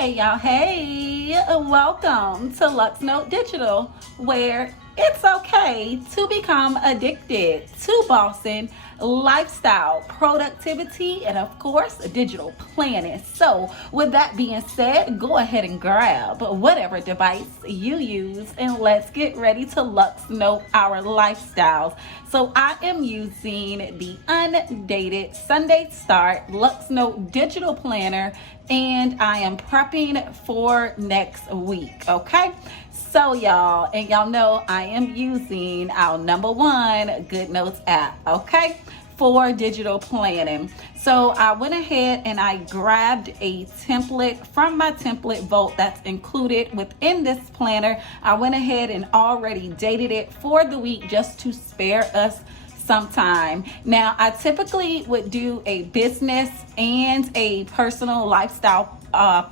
Hey y'all, hey, welcome to Luxnotedigital, where it's okay to become addicted to bossing, lifestyle, productivity, and of course, digital planning. So with that being said, go ahead and grab whatever device you use and let's get ready to Luxnote our lifestyles. So I am using the undated Sunday Start Luxnote Digital Planner, and I am prepping for next week, okay? So y'all know I am using our #1 Good Notes app, okay, for digital planning. So I went ahead and I grabbed a template from my template vault that's included within this planner. I went ahead and already dated it for the week just to spare us some time. Now, I typically would do a business and a personal lifestyle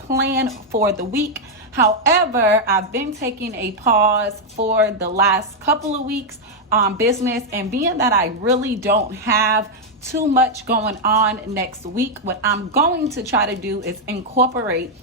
plan for the week. However, I've been taking a pause for the last couple of weeks on business, and being that I really don't have too much going on next week, what I'm going to try to do is incorporate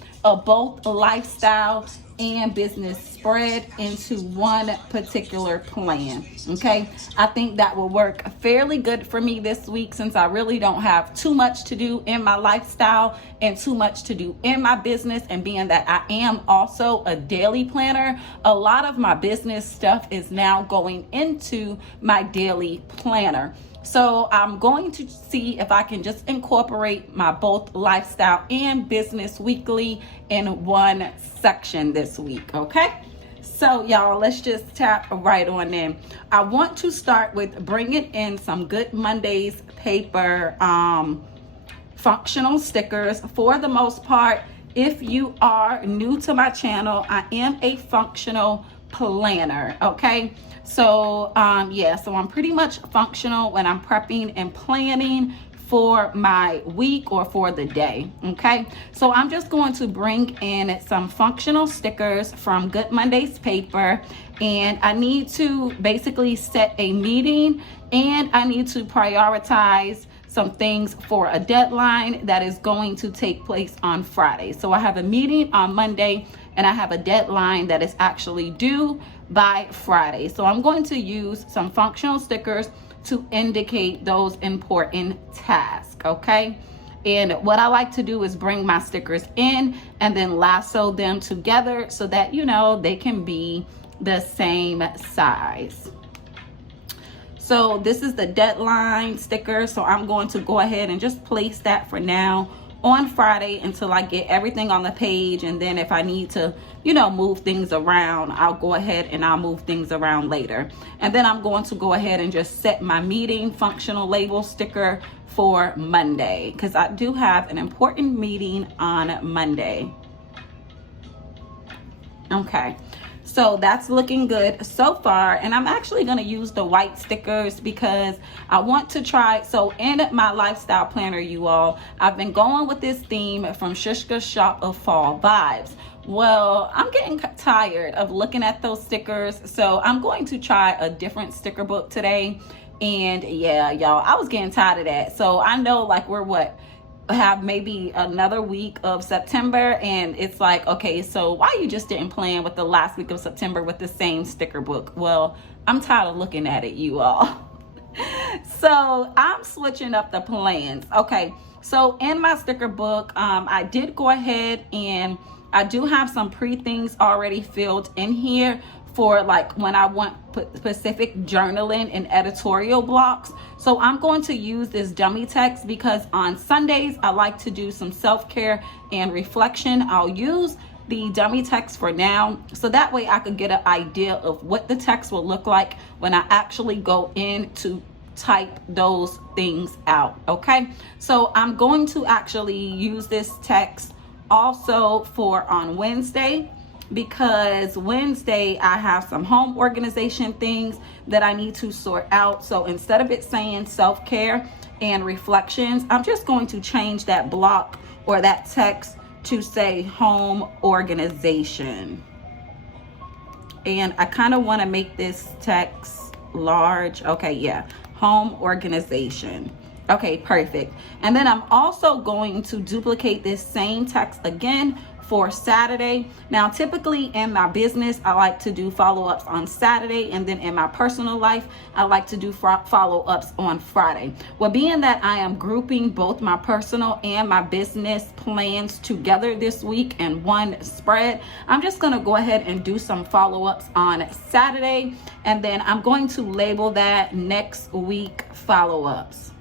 both lifestyle and business spread into one particular plan. Okay, I think that will work fairly good for me this week, since I really don't have too much to do in my lifestyle and too much to do in my business. And being that I am also a daily planner, a lot of my business stuff is now going into my daily planner. So I'm going to see if I can just incorporate my both lifestyle and business weekly in one section this week, okay? So y'all, let's just tap right on in. I want to start with bringing in some Good Mondays paper functional stickers. For the most part, if you are new to my channel, I am a functional planner, okay? So so I'm pretty much functional when I'm prepping and planning for my week or for the day, okay? So I'm just going to bring in some functional stickers from Good Mondays paper, and I need to basically set a meeting, and I need to prioritize some things for a deadline that is going to take place on Friday. So I have a meeting on Monday and I have a deadline that is actually due by Friday. So I'm going to use some functional stickers to indicate those important tasks, okay? And what I like to do is bring my stickers in and then lasso them together so that, you know, they can be the same size. So this is the deadline sticker. So I'm going to go ahead and just place that for now on Friday until I get everything on the page. And then if I need to, you know, move things around, I'll go ahead and I'll move things around later. And then I'm going to go ahead and just set my meeting functional label sticker for Monday, because I do have an important meeting on Monday. Okay. So that's looking good so far. And I'm actually going to use the white stickers because I want to try. So in my lifestyle planner, you all, I've been going with this theme from Shishka's Shop of Fall Vibes. Well, I'm getting tired of looking at those stickers. So I'm going to try a different sticker book today. And yeah, y'all, I was getting tired of that. So I know, like, we're have maybe another week of September, and it's like, okay, so why you just didn't plan with the last week of September with the same sticker book? Well, I'm tired of looking at it, you all. So I'm switching up the plans. Okay, so in my sticker book, I did go ahead and I do have some things already filled in here for like when I want specific journaling and editorial blocks. So I'm going to use this dummy text because on Sundays I like to do some self-care and reflection. I'll use the dummy text for now, so that way I could get an idea of what the text will look like when I actually go in to type those things out, okay? So I'm going to actually use this text also for on Wednesday, because Wednesday I have some home organization things that I need to sort out. So instead of it saying self-care and reflections, I'm just going to change that block or that text to say home organization. And I kind of want to make this text large. Okay, yeah, home organization. Okay, perfect. And then I'm also going to duplicate this same text again for Saturday. Now, typically in my business, I like to do follow-ups on Saturday, and then in my personal life, I like to do follow-ups on Friday. Well, being that I am grouping both my personal and my business plans together this week in one spread, I'm just going to go ahead and do some follow-ups on Saturday, and then I'm going to label that next week follow-ups.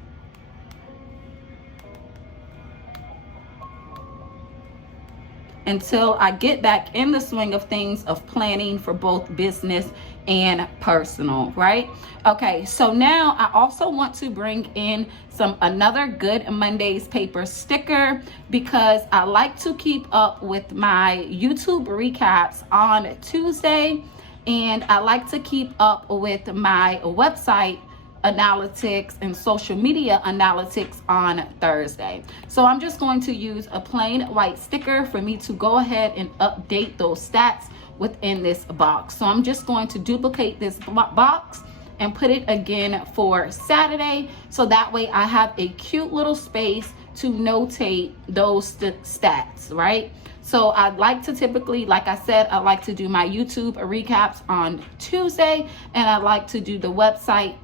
Until I get back in the swing of things of planning for both business and personal, right? Okay, so now I also want to bring in another Good Mondays paper sticker, because I like to keep up with my YouTube recaps on Tuesday, and I like to keep up with my website analytics and social media analytics on Thursday. So I'm just going to use a plain white sticker for me to go ahead and update those stats within this box. So I'm just going to duplicate this box and put it again for Saturday, so that way I have a cute little space to notate those stats, right? So I'd like to typically, like I said, I like to do my YouTube recaps on Tuesday, and I like to do the website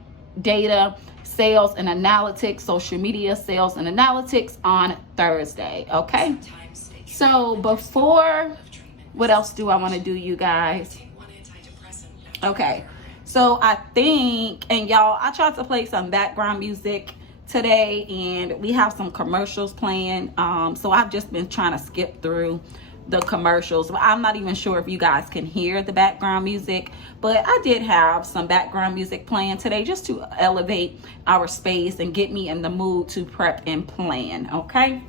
data, sales and analytics, social media sales and analytics on Thursday. Okay, so before, what else do I want to do, you guys? Okay, so I think, and y'all, I tried to play some background music today, and we have some commercials playing, so I've just been trying to skip through the commercials. I'm not even sure if you guys can hear the background music, but I did have some background music playing today just to elevate our space and get me in the mood to prep and plan. Okay,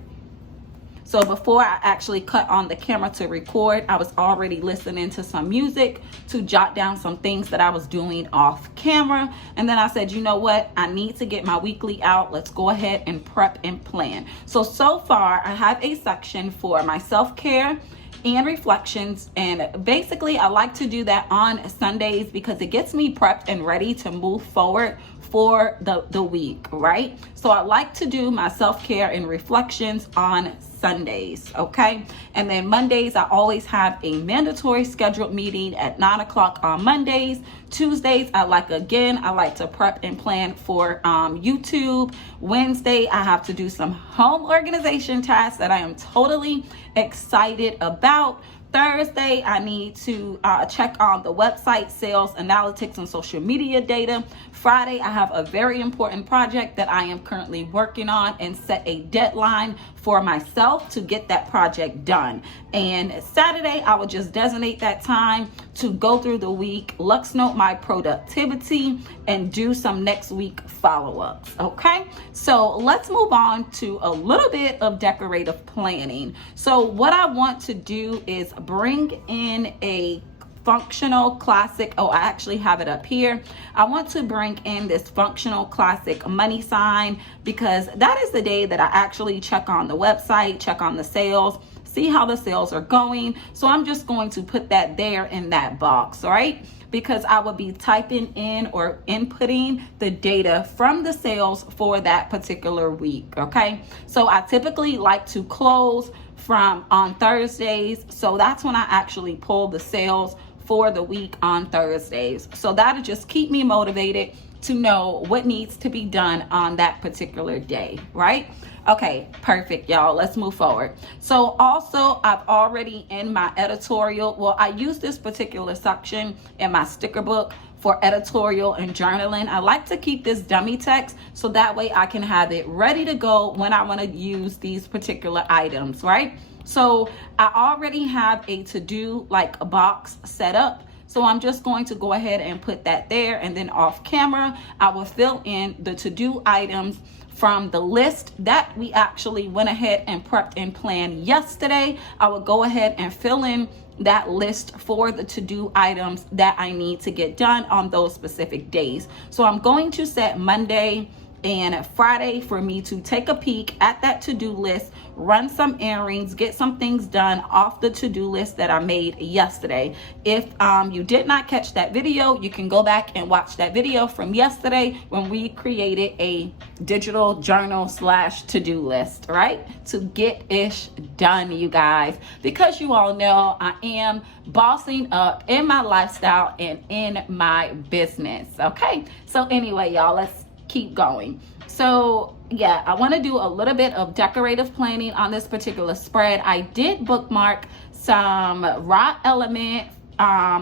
so before I actually cut on the camera to record, I was already listening to some music to jot down some things that I was doing off camera, and then I said, you know what, I need to get my weekly out. Let's go ahead and prep and plan. So far I have a section for my self-care and reflections, and basically I like to do that on Sundays because it gets me prepped and ready to move forward for the week, right? So I like to do my self-care and reflections on Sundays, okay? And then Mondays, I always have a mandatory scheduled meeting at 9 o'clock on Mondays. Tuesdays, I like to prep and plan for YouTube. Wednesday, I have to do some home organization tasks that I am totally excited about. Thursday, I need to check on the website, sales, analytics, and social media data. Friday, I have a very important project that I am currently working on and set a deadline for myself to get that project done. And Saturday, I will just designate that time to go through the week, Luxnote my productivity, and do some next week follow-ups. Okay, so let's move on to a little bit of decorative planning. So what I want to do is bring in a functional classic. Oh, I actually have it up here. I want to bring in this functional classic money sign, because that is the day that I actually check on the website, check on the sales, see how the sales are going. So I'm just going to put that there in that box, right? Because I will be typing in or inputting the data from the sales for that particular week. Okay, so I typically like to close from on Thursdays, so that's when I actually pull the sales for the week on Thursdays. So that'll just keep me motivated to know what needs to be done on that particular day, right? Okay, perfect, y'all. Let's move forward. So also, I've already in my editorial, well, I use this particular section in my sticker book for editorial and journaling. I like to keep this dummy text so that way I can have it ready to go when I want to use these particular items, right? So I already have a to-do like a box set up. So I'm just going to go ahead and put that there, and then off camera, I will fill in the to-do items from the list that we actually went ahead and prepped and planned yesterday. I will go ahead and fill in that list for the to-do items that I need to get done on those specific days. So I'm going to set Monday and Friday for me to take a peek at that to-do list, run some errands, get some things done off the to-do list that I made yesterday. If you did not catch that video, you can go back and watch that video from yesterday when we created a digital journal / to-do list, right? To get ish done, you guys, because you all know I am bossing up in my lifestyle and in my business. Okay, so anyway, y'all, let's keep going. So yeah, I want to do a little bit of decorative planning on this particular spread. I did bookmark some raw element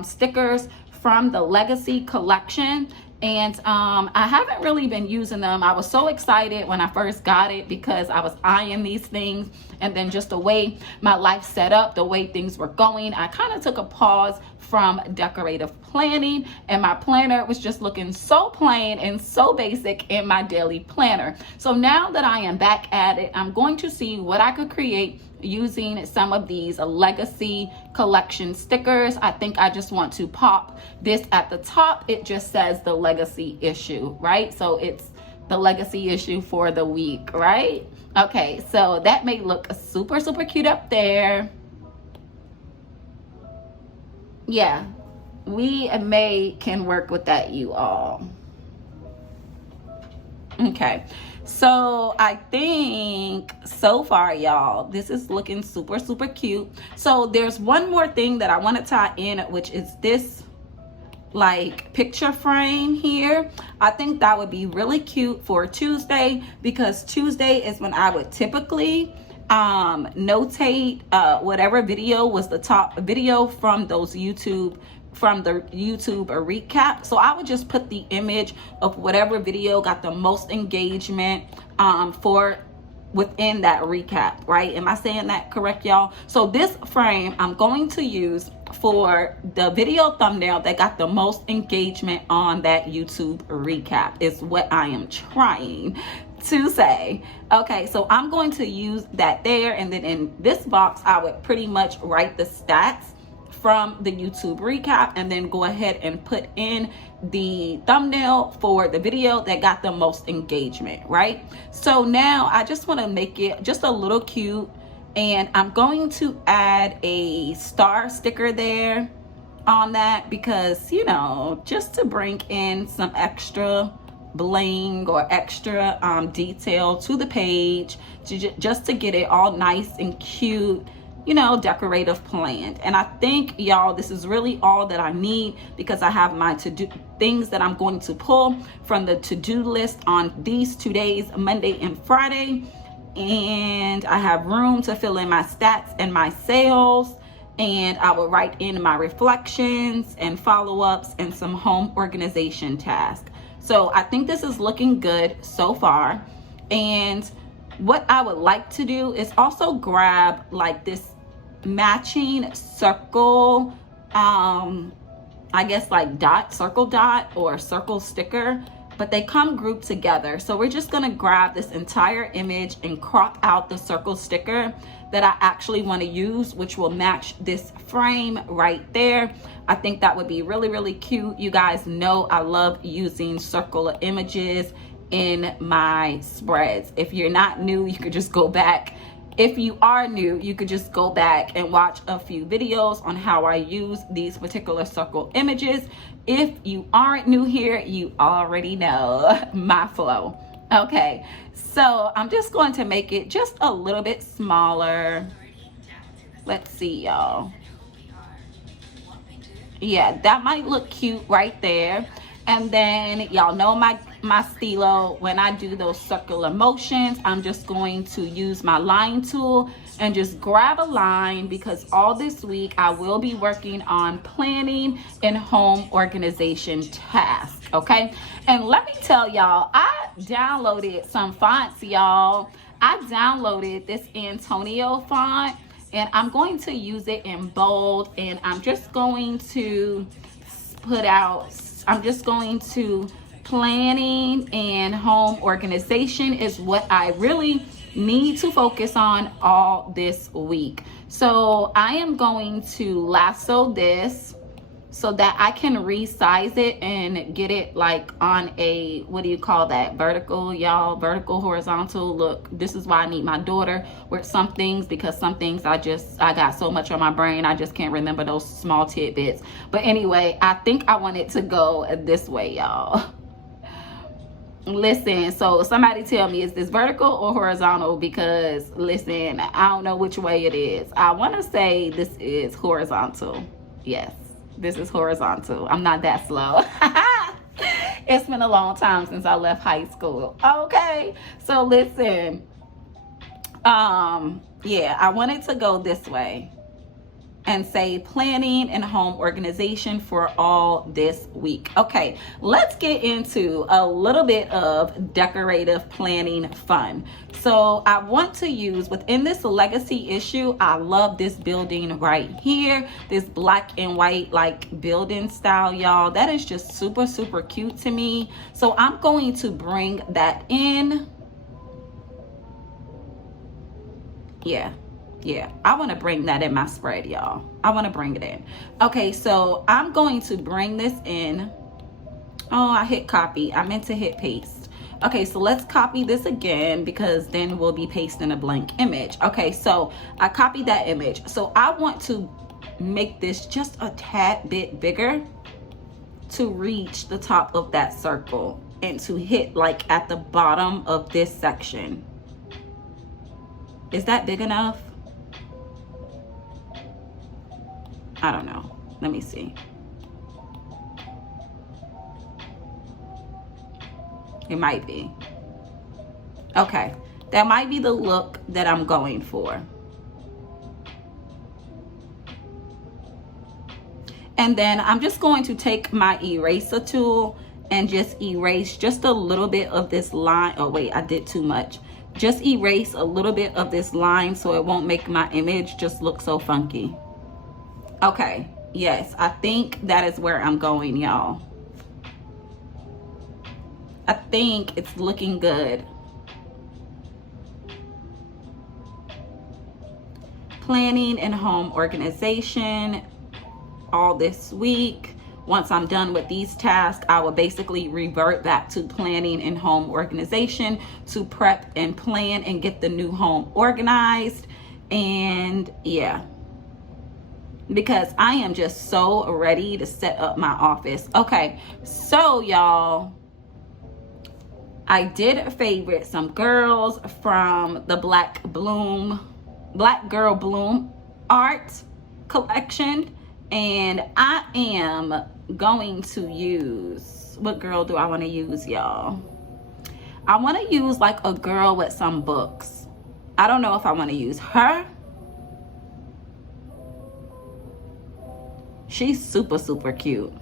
stickers from the Legacy collection, and I haven't really been using them. I was so excited when I first got it because I was eyeing these things, and then just the way my life set up, the way things were going, I kind of took a pause from decorative planning, and my planner was just looking so plain and so basic in my daily planner. So now that I am back at it, I'm going to see what I could create using some of these Legacy collection stickers. I think I just want to pop this at the top. It just says the Legacy issue, right? So it's the Legacy issue for the week, right? Okay, so that may look super, super cute up there. Yeah, we can work with that, you all. Okay, so I think so far, y'all, this is looking super, super cute. So there's one more thing that I want to tie in, which is this like picture frame here. I think that would be really cute for Tuesday, because Tuesday is when I would typically notate whatever video was the top video from the YouTube recap. So I would just put the image of whatever video got the most engagement for within that recap, right? Am I saying that correct, y'all? So this frame I'm going to use for the video thumbnail that got the most engagement on that YouTube recap is what I am trying to say. Okay, so I'm going to use that there, and then in this box I would pretty much write the stats from the YouTube recap and then go ahead and put in the thumbnail for the video that got the most engagement, right? So now I just want to make it just a little cute, and I'm going to add a star sticker there on that because, you know, just to bring in some extra bling or extra detail to the page, just to get it all nice and cute, you know, decorative planned. And I think, y'all, this is really all that I need, because I have my to-do things that I'm going to pull from the to-do list on these 2 days, Monday and Friday, and I have room to fill in my stats and my sales, and I will write in my reflections and follow-ups and some home organization tasks. So I think this is looking good so far. And what I would like to do is also grab like this matching circle, I guess like circle dot or circle sticker, but they come grouped together. So we're just gonna grab this entire image and crop out the circle sticker that I actually want to use, which will match this frame right there. I think that would be really, really cute. You guys know I love using circular images in my spreads. If you're not new, you could just go back. If you are new, you could just go back and watch a few videos on how I use these particular circle images. If you aren't new here, you already know my flow. Okay, so I'm just going to make it just a little bit smaller. Let's see, y'all. Yeah, that might look cute right there. And then y'all know my stilo, when I do those circular motions, I'm just going to use my line tool and just grab a line, because all this week I will be working on planning and home organization tasks, okay? And let me tell y'all, I downloaded some fonts, y'all. I downloaded this Antonio font, and I'm going to use it in bold, and I'm just going to planning and home organization is what I really need to focus on all this week. So I am going to lasso this so that I can resize it and get it like on a, what do you call that, vertical, y'all, vertical, horizontal. Look, this is why I need my daughter with some things, because some things I got so much on my brain, I just can't remember those small tidbits. But anyway, I think I want it to go this way, y'all. Listen, so somebody tell me, is this vertical or horizontal? Because listen, I don't know which way it is. I want to say this is horizontal. Yes, this is horizontal. I'm not that slow. It's been a long time since I left high school. Okay, so listen, yeah, I want it to go this way and say planning and home organization for all this week. Okay, let's get into a little bit of decorative planning fun. So I want to use, within this legacy issue, I love this building right here, this black and white like building style, y'all. That is just super, super cute to me. So I'm going to bring that in. Yeah, I want to bring that in my spread, y'all. I want to bring it in. Okay, so I'm going to bring this in. Oh, I hit copy. I meant to hit paste. Okay, so let's copy this again, because then we'll be pasting a blank image. Okay, so I copied that image. So I want to make this just a tad bit bigger to reach the top of that circle and to hit like at the bottom of this section. Is that big enough? I don't know. Let me see. It might be. Okay. That might be the look that I'm going for. And then I'm just going to take my eraser tool and just erase just a little bit of this line. Oh wait, I did too much. Just erase a little bit of this line so it won't make my image just look so funky. Okay, yes, I think that is where I'm going, y'all. I think it's looking good. Planning and home organization all this week. Once I'm done with these tasks, I will basically revert back to planning and home organization to prep and plan and get the new home organized. And yeah, because I am just so ready to set up my office. Okay, so y'all, I did favorite some girls from the Black Girl Bloom art collection, and I am going to use, what girl do I want to use, y'all? I want to use like a girl with some books. I don't know if I want to use her. She's super, super cute.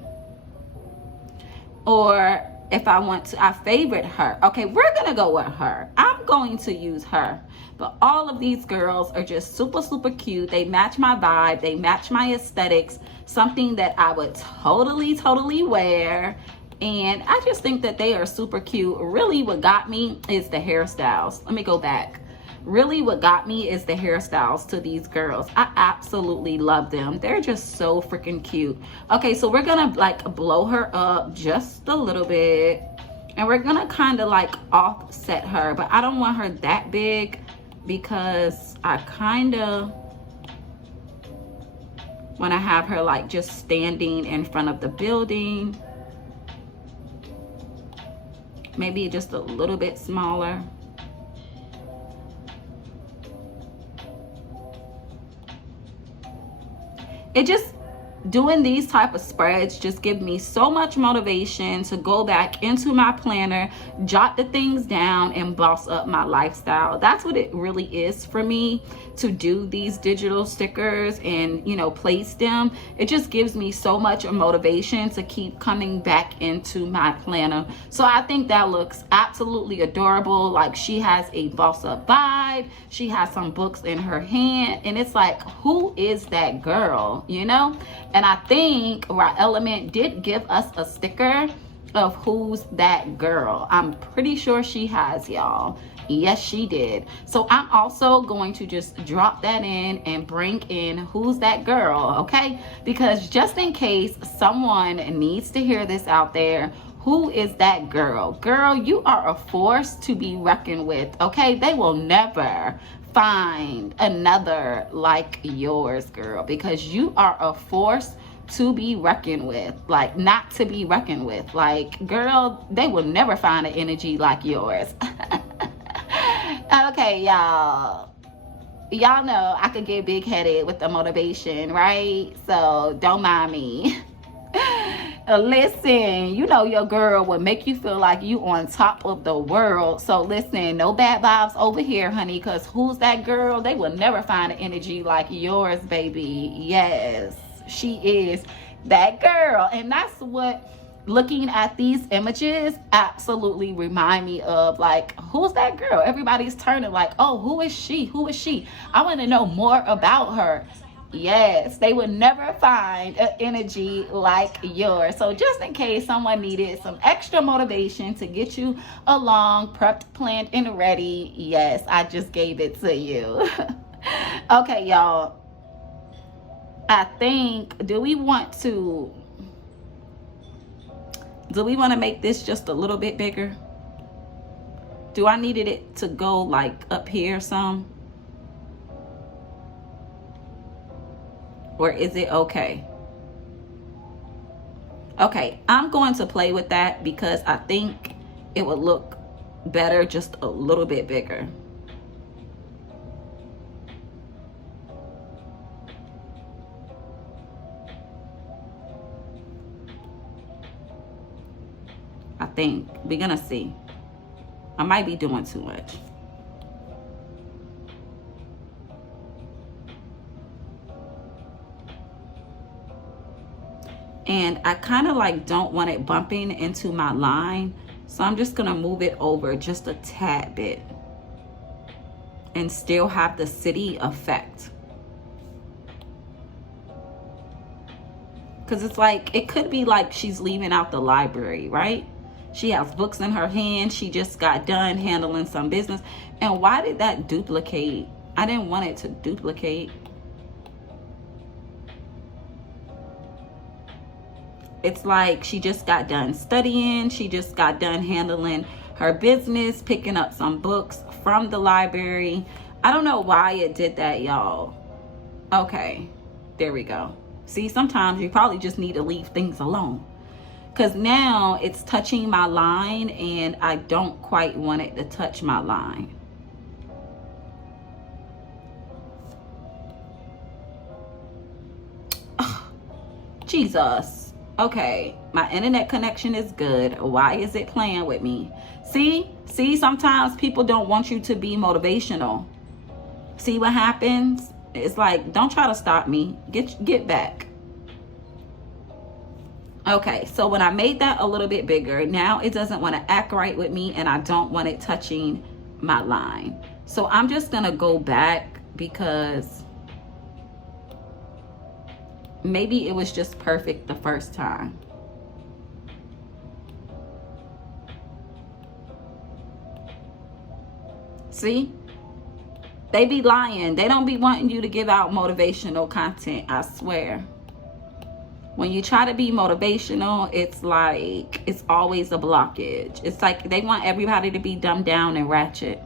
Or if I want to, I favorite her. Okay, we're gonna go with her. I'm going to use her. But all of these girls are just super, super cute. They match my vibe. They match my aesthetics. Something that I would totally wear. And I just think that they are super cute. Really what got me is the hairstyles. Let me go back. Really what got me is the hairstyles to these girls. I absolutely love them. They're just so freaking cute. Okay, so we're gonna like blow her up just a little bit, and we're gonna kind of like offset her, but I don't want her that big because I kind of want to have her like just standing in front of the building. Maybe just a little bit smaller. It just, doing these type of spreads just give me so much motivation to go back into my planner, jot the things down, and boss up my lifestyle. That's what it really is for me, to do these digital stickers and, you know, place them. It just gives me so much motivation to keep coming back into my planner. So I think that looks absolutely adorable. Like, she has a boss up vibe. She has some books in her hand, and it's like, who is that girl, you know? And I think Raw Element did give us a sticker of who's that girl. I'm pretty sure she has, y'all. Yes, she did. So I'm also going to just drop that in and bring in who's that girl, okay? Because just in case someone needs to hear this out there, who is that girl? Girl, you are a force to be reckoned with, okay? They will never find another like yours, girl, because you are a force to be reckoned with, like not to be reckoned with. Like, girl, they will never find an energy like yours. Okay, y'all know I could get big-headed with the motivation, right? So don't mind me. Listen, you know your girl will make you feel like you on top of the world. So listen, no bad vibes over here, honey, because who's that girl? They will never find an energy like yours, baby. Yes, she is that girl. And that's what looking at these images absolutely remind me of. Like, who's that girl? Everybody's turning like, oh, who is she? Who is she? I want to know more about her. Yes, they would never find an energy like yours. So just in case someone needed some extra motivation to get you along, prepped, planned, and ready, yes, I just gave it to you. Okay, y'all. I think, do we want to make this just a little bit bigger? Do I needed it to go like up here some? Or is it okay? Okay, I'm going to play with that because I think it would look better just a little bit bigger. I think we're gonna see. I might be doing too much. And I kind of like don't want it bumping into my line. So I'm just gonna move it over just a tad bit and still have the city effect. Because it's like, it could be like she's leaving out the library, right? She has books in her hand. She just got done handling some business. And why did that duplicate? I didn't want it to duplicate. It's like she just got done studying. She just got done handling her business, picking up some books from the library. I don't know why it did that, y'all. Okay, there we go. See, sometimes you probably just need to leave things alone. Because now it's touching my line and I don't quite want it to touch my line. Ugh, Jesus. Okay, my internet connection is good. Why is it playing with me? See, sometimes people don't want you to be motivational. See what happens? It's like, don't try to stop me. Get back. Okay, so when I made that a little bit bigger, now it doesn't want to act right with me and I don't want it touching my line. So I'm just gonna go back because maybe it was just perfect the first time. See? They be lying. They don't be wanting you to give out motivational content, I swear. When you try to be motivational, it's like, it's always a blockage. It's like they want everybody to be dumbed down and ratchet.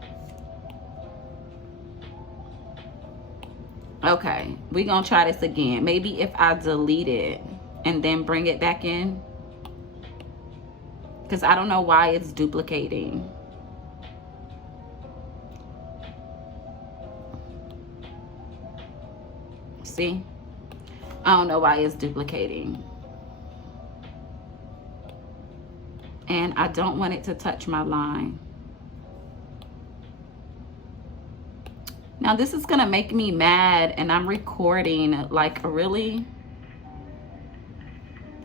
Okay, we're gonna try this again. Maybe if I delete it and then bring it back in. Because I don't know why it's duplicating. See? I don't know why it's duplicating. And I don't want it to touch my line. Now this is gonna make me mad and I'm recording, like, really?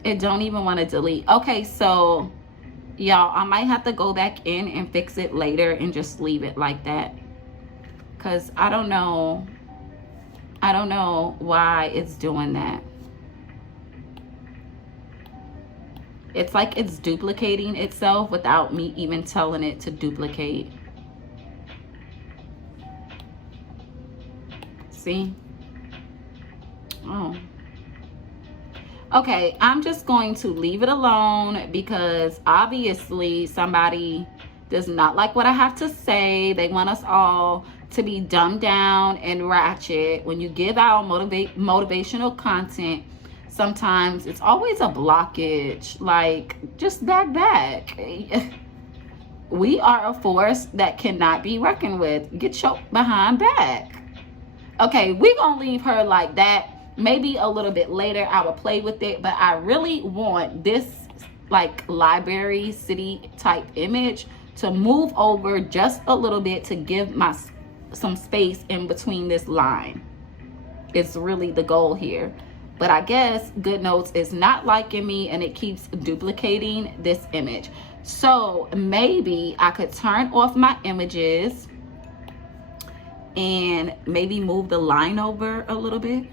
It don't even want to delete. Okay, so y'all, I might have to go back in and fix it later and just leave it like that. Cause I don't know why it's doing that. It's like it's duplicating itself without me even telling it to duplicate. See? Oh. Okay, I'm just going to leave it alone because obviously somebody does not like what I have to say. They want us all to be dumbed down and ratchet. When you give out motivational content, sometimes it's always a blockage. Like, just back. We are a force that cannot be reckoned with. Get your behind back. Okay, we're gonna leave her like that. Maybe a little bit later I will play with it, but I really want this like library city type image to move over just a little bit to give my some space in between this line. It's really the goal here. But I guess GoodNotes is not liking me and it keeps duplicating this image. So maybe I could turn off my images and maybe move the line over a little bit.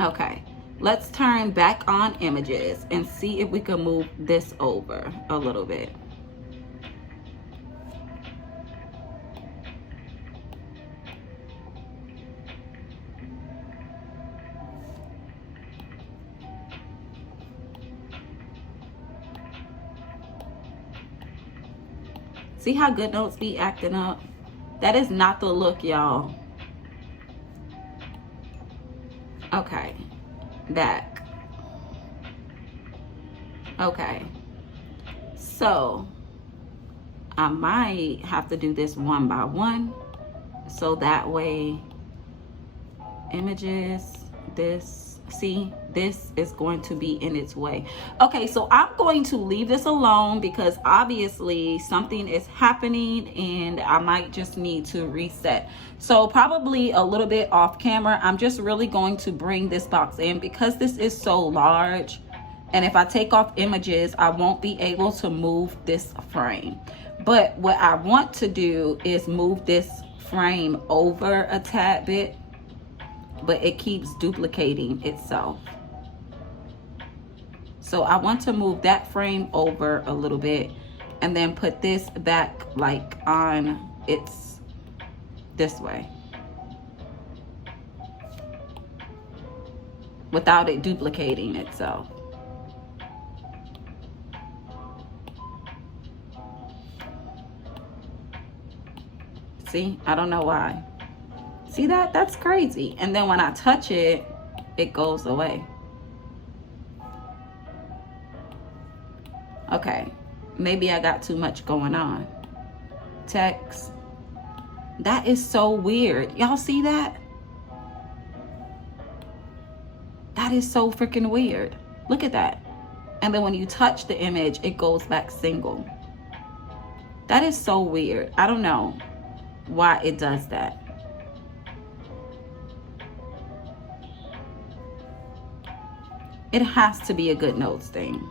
Okay, let's turn back on images and see if we can move this over a little bit. See how GoodNotes be acting up? That is not the look, y'all. Okay, back. Okay, so I might have to do this one by one, so that way images, this, see, this is going to be in its way. Okay, so I'm going to leave this alone because obviously something is happening and I might just need to reset. So probably a little bit off camera, I'm just really going to bring this box in because this is so large. And if I take off images, I won't be able to move this frame. But what I want to do is move this frame over a tad bit, but it keeps duplicating itself. So I want to move that frame over a little bit and then put this back like on its this way without it duplicating itself. See, I don't know why. See that? That's crazy. And then when I touch it, it goes away. Okay, maybe I got too much going on. Text. That is so weird. Y'all see that? That is so freaking weird. Look at that. And then when you touch the image, it goes back single. That is so weird. I don't know why it does that. It has to be a GoodNotes thing.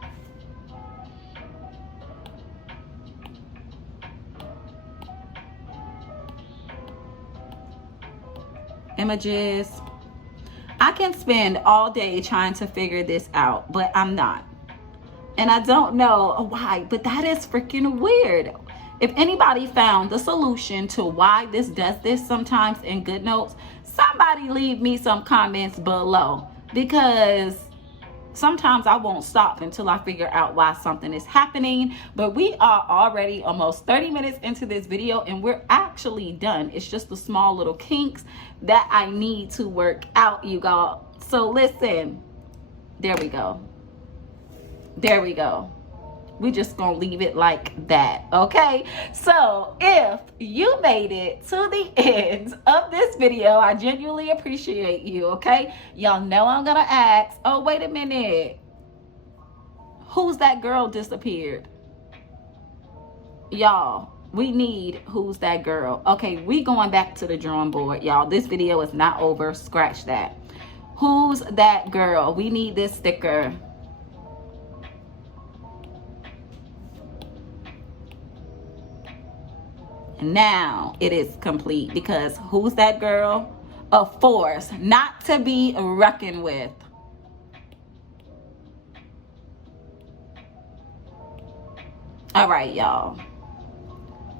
Images. I can spend all day trying to figure this out, but I'm not. And I don't know why, but that is freaking weird. If anybody found the solution to why this does this sometimes in GoodNotes, somebody leave me some comments below, because sometimes I won't stop until I figure out why something is happening. But we are already almost 30 minutes into this video and we're actually done. It's just the small little kinks that I need to work out, you guys. So listen, there we go. There we go. We just gonna leave it like that, okay? So if you made it to the end of this video, I genuinely appreciate you, okay? Y'all know I'm gonna ask, oh, wait a minute. Who's that girl disappeared? Y'all, we need who's that girl. Okay, we going back to the drawing board, y'all. This video is not over, scratch that. Who's that girl? We need this sticker. Now it is complete, because who's that girl? A force not to be reckoned with. All right, y'all.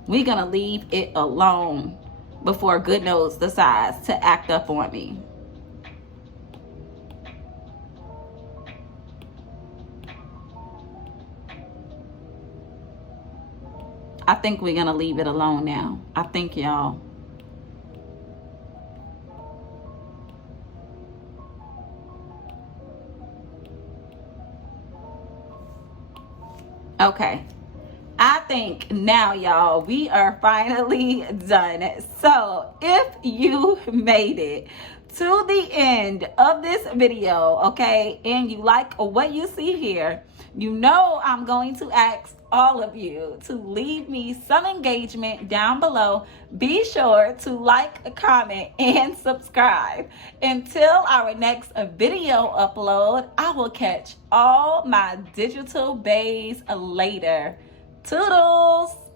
We're going to leave it alone before Good Nose decides to act up on me. I think we're going to leave it alone now. I think, y'all. Okay. I think now, y'all, we are finally done. So if you made it to the end of this video, okay, and you like what you see here, you know I'm going to ask all of you to leave me some engagement down below. Be sure to like, comment, and subscribe. Until our next video upload, I will catch all my digital bays later. Toodles!